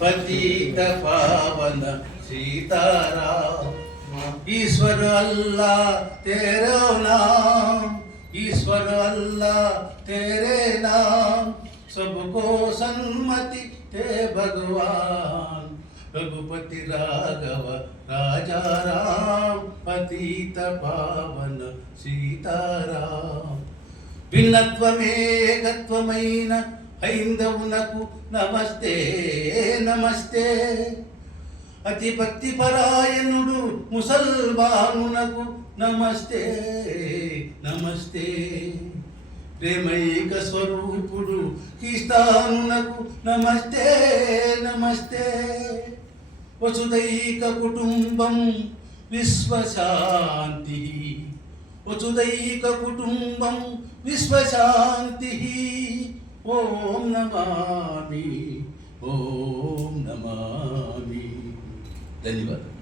पतित पावन सीताराम। ईश्वर अल्लाह तेरा नाम, ईश्वर अल्लाह तेरे नाम, सबको सन्मति थे भगवान। रघुपति राघव राजा राम, पतित पावन सीताराम। भिन्नत्वमे एकत्वమైన హైందవునకు నమస్తే నమస్తే, అతి భక్తి పరాయణుడు ముసల్మానునకు నమస్తే నమస్తే, ప్రేమైక స్వరూపుడు క్రీస్తానునకు నమస్తే నమస్తే, వసుదైక కుటుంబం విశ్వశాంతి, వసుదైక కుటుంబం విశ్వశాంతి। ఓం నమామి, ఓం నమామి। ధన్యవాదాలు।